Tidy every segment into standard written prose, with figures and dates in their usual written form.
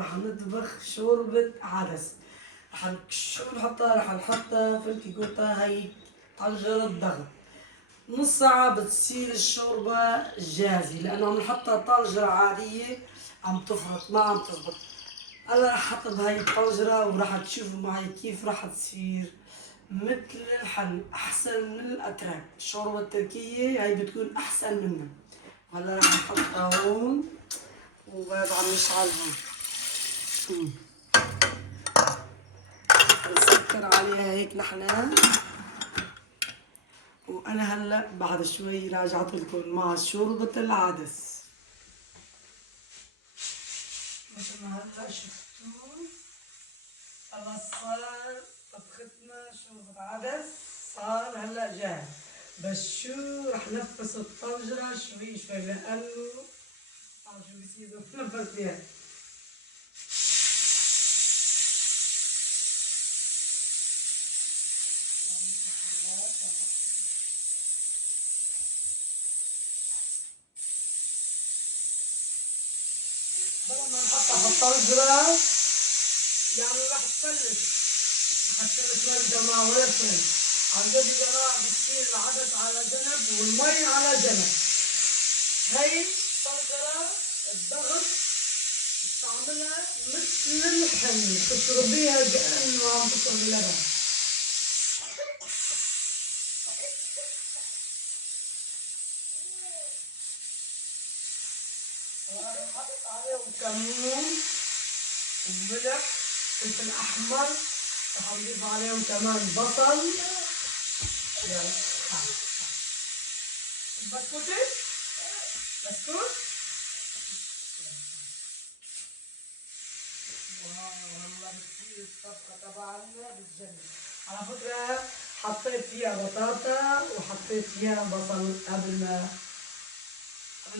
راح نطبخ شوربة عدس. شو نحطها؟ راح نحطها في الكيكوطة هاي طنجرة ضغط. نص ساعة بتصير الشوربة جاهزة، لأنه عم نحطها طنجرة عادية عم تفرط ما عم تزبط. أنا راح أحطها بهاي الطنجرة وراح تشوفوا معي كيف راح تصير مثل الحل، أحسن من الأتراك. الشوربة التركية هاي بتكون أحسن منها. هلا راح نحطها هون وبعد عم نشعلها. نسكر عليها هيك نحن. وانا هلا بعد شوي راجعت لكم مع شوربة العدس. مثل ما هلا شفتوا خلص صار طبختنا شوربة عدس، صار هلا جاهز. بس شو رح نفس الطنجرة شوي شوي لأنه شو بصير نفس فيها. بدل ما نحطها في الطنجرة يعني راح تفلت، حتى الفلة ما ولا فل. عن جد يا جماعة بتصير العدس على جنب والمي على جنب. هي طنجرة الضغط بتستعملها مثل الحنة، تشربيها كأنه عم تشربي لبن. نحط عليهم كمون وملح فلفل أحمر، رح نضيف عليهم كمان بصل. يلا بسكوتي بسكوت. والله بتصير الطبخة تبعنا بتجنن. على فكرة حطيت فيها بطاطا وحطيت فيها بصل قبل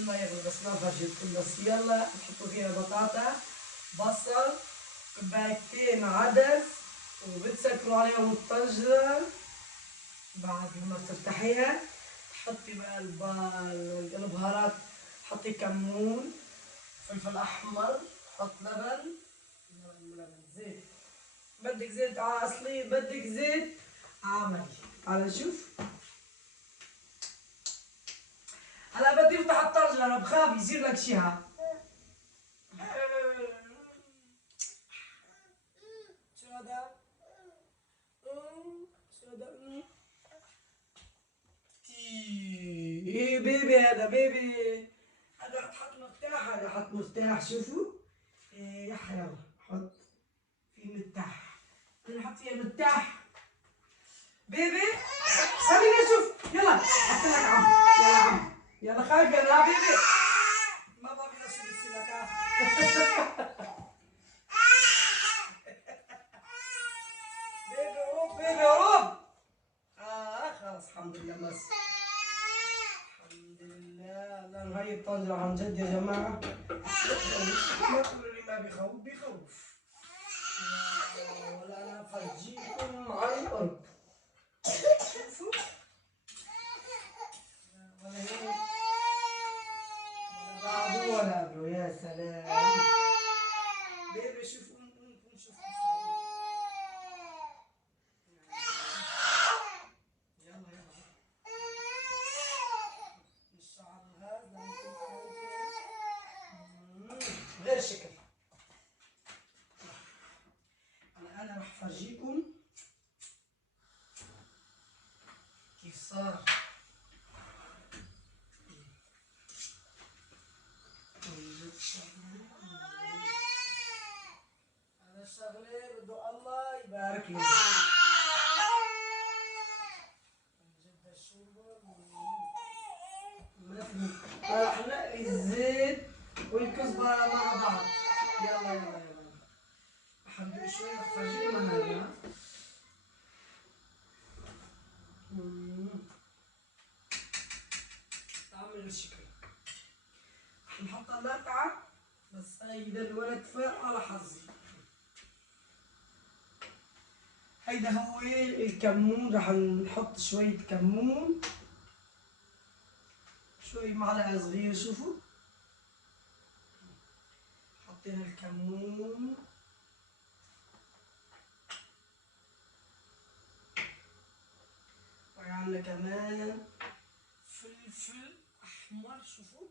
ما يغلي، بس ما فرجيتكم. بس يلا بتحطوا فيها بطاطا بصل كوبايتين عدس وبتسكروا عليهم الطنجرة. بعد ما تفتحيها تحطي بقى البهارات، حطي كمون فلفل احمر، حط لبن زيت. بدك زيت اصلي بدك زيت عملي. تعال شوف. هلا بدي افتح الطرجله، انا بخاف يصير لك شي. ها شو هذا؟ شو هذا؟ ايه بيبي، هذا بيبي. هذا حط مفتاح، هذا حط مفتاح. شوفوا ايه يا حيوان، حط في مفتاح. انا حط فيها مفتاح بيبي. خليني اشوف. يلا حط لك عم. يلا عم. يلا خايف يا بيبي. ما بعرف شو بصير لك. بيبي هروب، بيبي هروب. خلص الحمد لله. بس الحمد لله. لا هاي الطنجرة عن جد يا جماعة ما تقولوا لي ما بيخوف، بيخوف. ولا انا فرجيكم على الارض. شوفوا ولا هيك ولا بعده ولا قبله. يا سلام. بيبي شوفوا انتم شوفوا. يلا يلا الشعر هذا غير شكل. انا راح افرجيكم كيف صار. هذا الشغله بده الله يبارك له. جد الشوربه راح نقلي الزيت والكزبره مع بعض. يلا يلا يلا الحمد لله. شوي رح افرجيكم انا هلا. تعمل الشكل. رح نحط اللقعه. بس هاي اذا الولد فاق على حظي. هيدا هو الكمون. رح نحط شوية كمون، شوي معلقة صغيرة. شوفوا حط حطينا الكمون، وعندنا كمان فلفل أحمر. شوفوا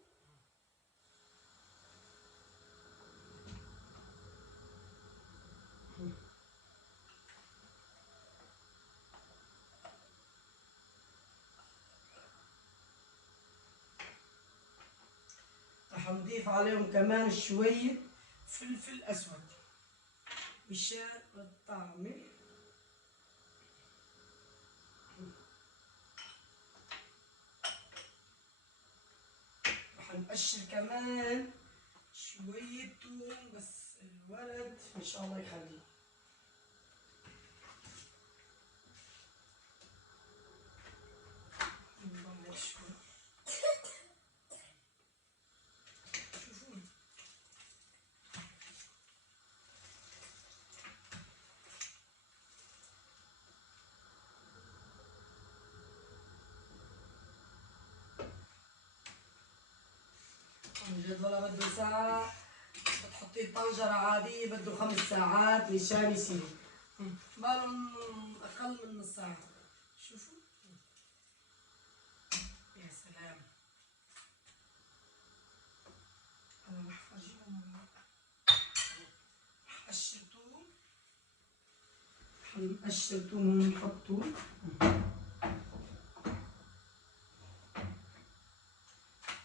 راح نضيف عليهم كمان شوية فلفل أسود مشان الطعمة. راح نقشر كمان شوية توم، بس الولد إن شاء الله يخليه. نضمر شوي. شوفوا عن جد والله بده ساعة، بتحطيه طنجرة عادية بده 5 ساعات مشان يصير، بالهم أقل من نص ساعة. شوفوا يا سلام. أنا راح أفرجيكم راح أقشر توم، راح نقشر توم ونحط توم.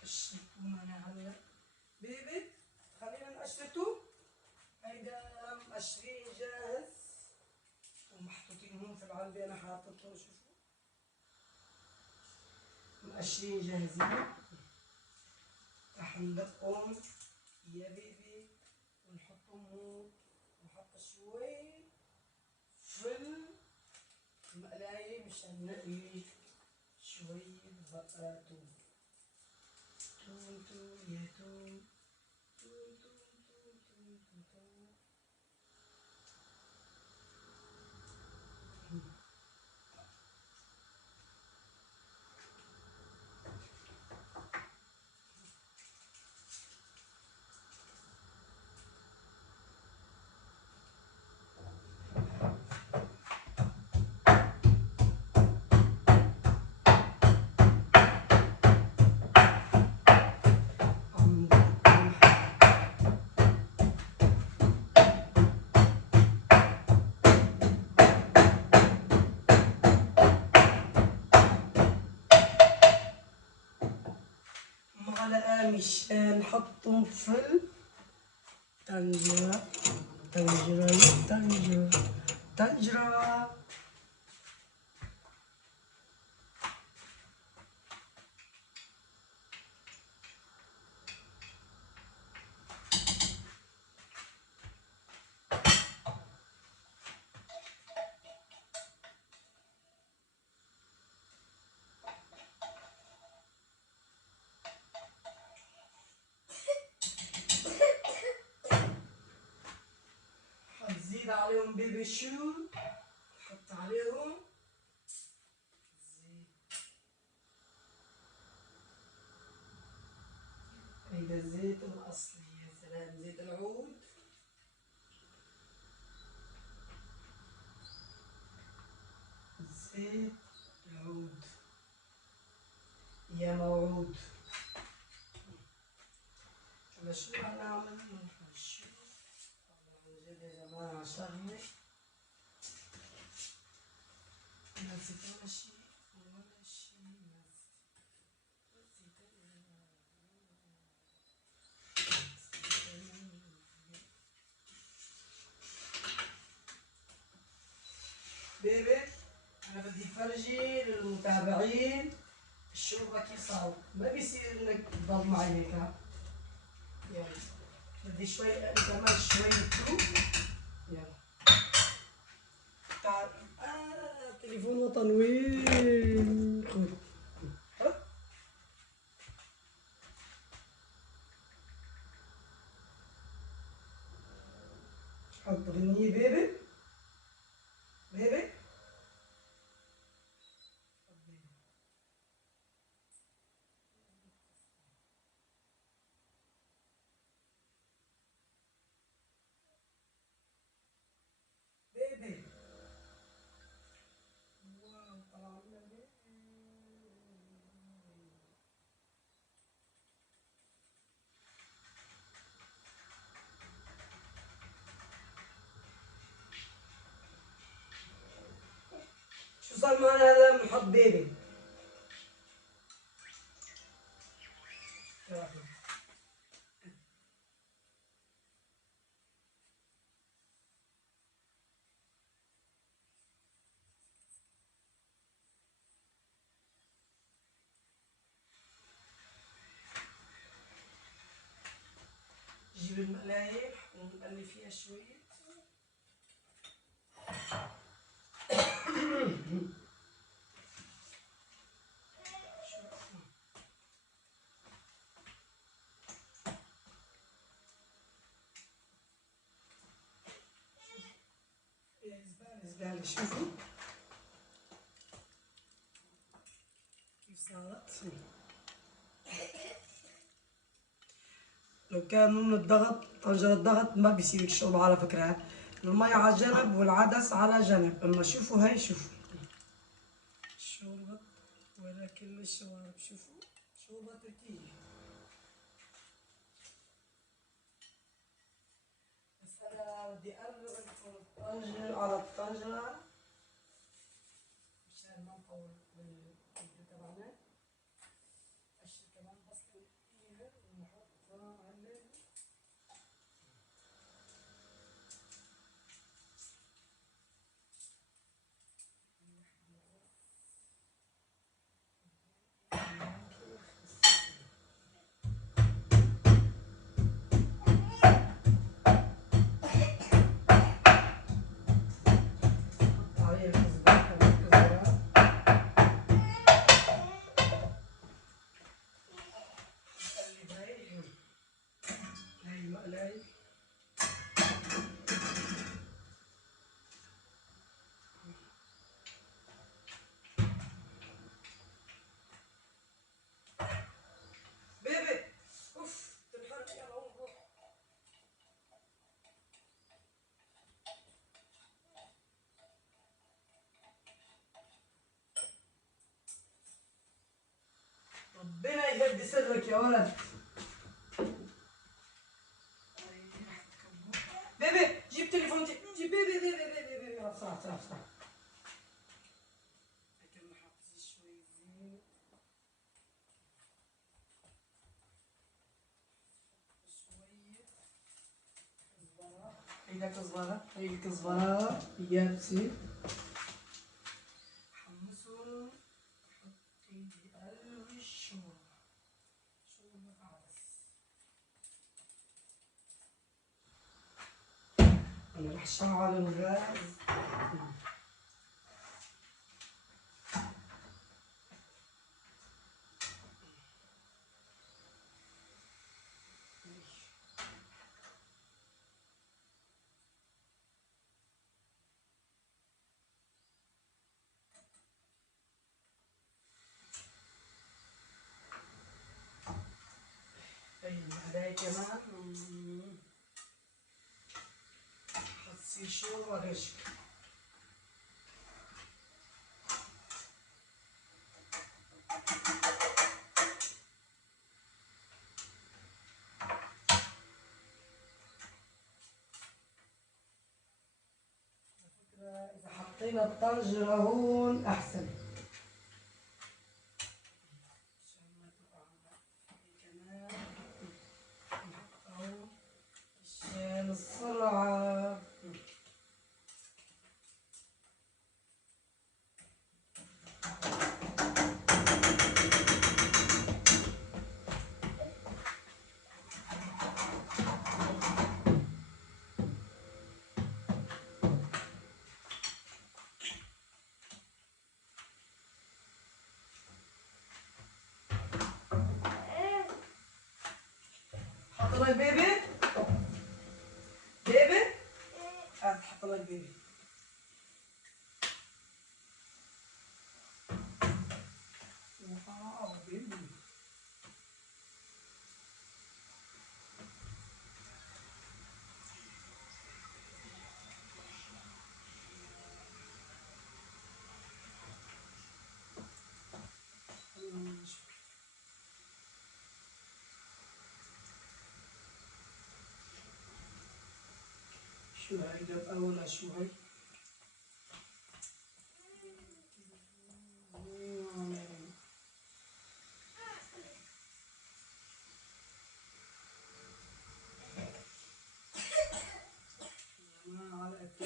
قشر توم أنا هلا بيبي، خلينا نقشر توم. هيدا مقشرين جاهز ومحطوطين هون في العلبة، أنا حاططهم. شوفوا مقشرين جاهزين. راح ندقهم يا بيبي ونحطهم هون، ونحط شوي في المقلاية مشان نقلي شوية بقى توم. توم توم يا توم، توم توم توم توم توم توم. معلقة مشان نحطهم في الطنجرة. طنجرة طنجرة طنجرة. حتزيد عليهم بيبي شو، حط عليهم زيت. هيدا الزيت الأصلي، يا سلام، زيت العود. زيت العود يا موعود. هلا شو رح نعمل؟ رح نشوف. عن جد يا جماعة شغلة ما نسيت ولا شي، ولا شي نسيت. بيبي أنا بدي أفرجي للمتابعين الشوربة كيف صارت، ما بيصير إنك تضل معي هيك. يلا بدي شوي كمان شوي توم. يلا تعال. تليفون وطن وين؟ خذ. حط غنية بيبي. بيبي شو صار معنا هذا؟ بنحط بيبي. نجيب المقلاية ونقلب فيها شوية. زبالة شوفوا كيف صارت. لو كان من الضغط طنجرة الضغط ما بيصير الشرب على فكرة، المية على جنب والعدس على جنب. اما شوفوا هاي، شوفوا شوربة ولا كل الشوارب، شوفوا شوربة تركية. بس انا بدي اقرب لكم الطنجرة على الطنجرة مشان ما نطول بالفيديو تبعنا. اشيل كمان بصلة فيها ونحطها على عليها كزبرة كمان، نقلب هاي المقلاية. بيبي اوف تنحرق، يلا قوم روح. ربنا يهدي سرك يا ولد. بيبي جيب تليفون، جيب بيبي بيبي بيبي بيبي بسرعة بسرعة بسرعة. هيك نحط شوي زيت، شوية كزبرة. هيدا كزبرة، هي الكزبرة يابسة. حمصهم حطي بقلب الشوربة، شوربة عدس. أنا رح شغل الغاز. هاي كمان حتصير شوربة غير شكل. إذا حطينا الطنجرة هون أحسن عشان ما تقع. كمان نحطها هون عشان الصلعة. حط لك بيبي، بيبي هات حط لك بيبي. واو بيبي. شو هيدا بقى ولا شو هي؟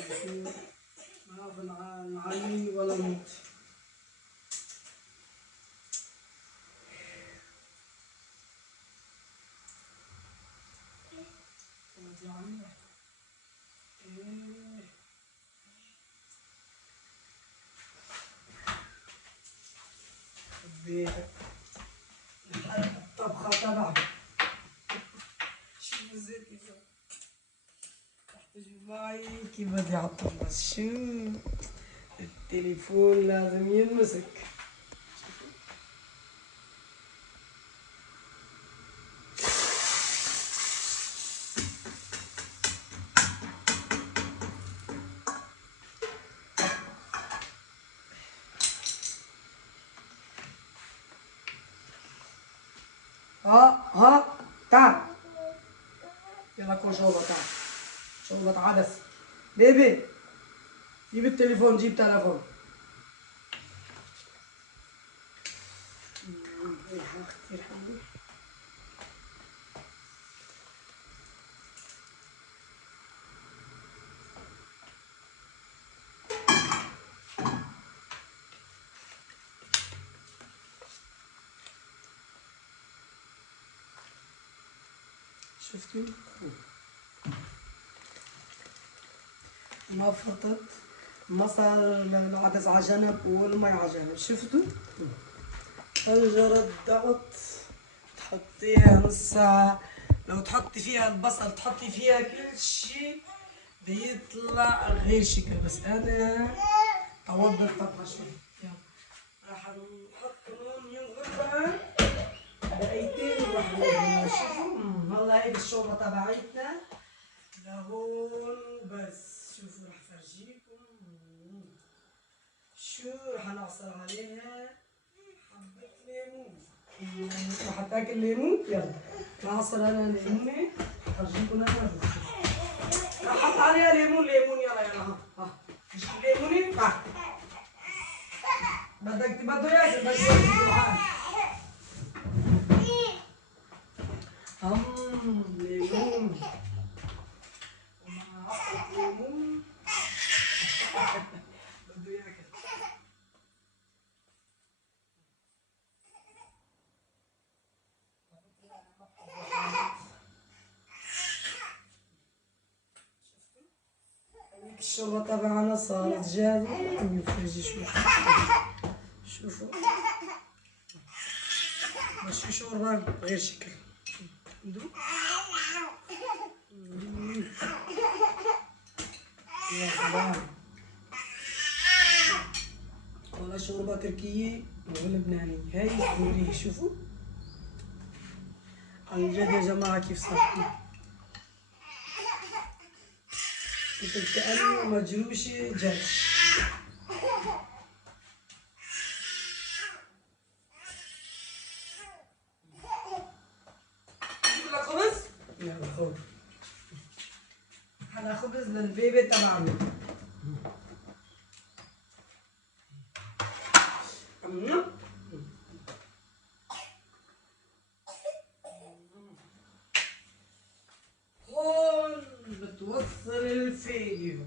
ما نعلي ولا نوطي. الطبخة تبعها. شوفوا الزيت كيف تحتاجوا معي كيف بدي اعطل. شو التليفون لازم ينمسك. ها تعال يلا كل شوربة. تعال شوربة عدس. بيبي جيب التليفون، جيب تليفون. ريحة كتير حلوة. شفتوا؟ نفضت مصر العدس على جنب والمي على جنب. شفتوا؟ طنجرة ضغط تحطيها نص ساعة. لو تحطي فيها البصل تحطي فيها كل شي بيطلع غير شكل. بس أنا طولت الطبخة شوي. يلا راح نحط كمان ينغربها دقيقتين وراح نغربها. شوفوا هلا هيدي الشوربة تبعتنا لهون. بس شوفوا راح فرجيكم شو راح نعصر عليها. حبة ليمون. راح تاكل ليمون. يلا نعصر انا ليمونة. فرجيكم انا. راح احط عليها ليمون. يلا ها جيب ليمونة. ها بده ياسر بس جوعان. ليمون ومع عصرة ليمون. بده ياكل. الشوربة تبعنا صارت جاهزة. نفرجي شوي. شوفوا ماشي شوربة غير شكل. يا سلام. ولا شوربة تركية ولا لبنانية. هاي سورية. شوفوا عن جد يا جماعة كيف صار. مثل كأنه مجروشة جد. جيب لك خبز؟ يلا خذ. هذا خبز للبيبي تبعنا. هون بتوصل الفيديو.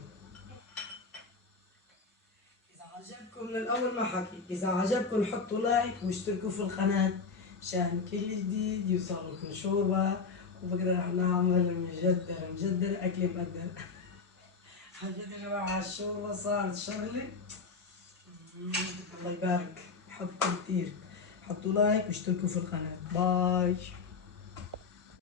إذا عجبكم من أول ما حكي، إذا عجبكم حطوا لايك واشتركوا في القناة عشان كل جديد يوصلكم. شوربة وبكرة رح نعمل مجدر أكل مقدر. عن جد يا جماعة الشوربة صارت شغلة. الله يبارك. حبكم كتير. حطوا لايك واشتركوا في القناة. باي.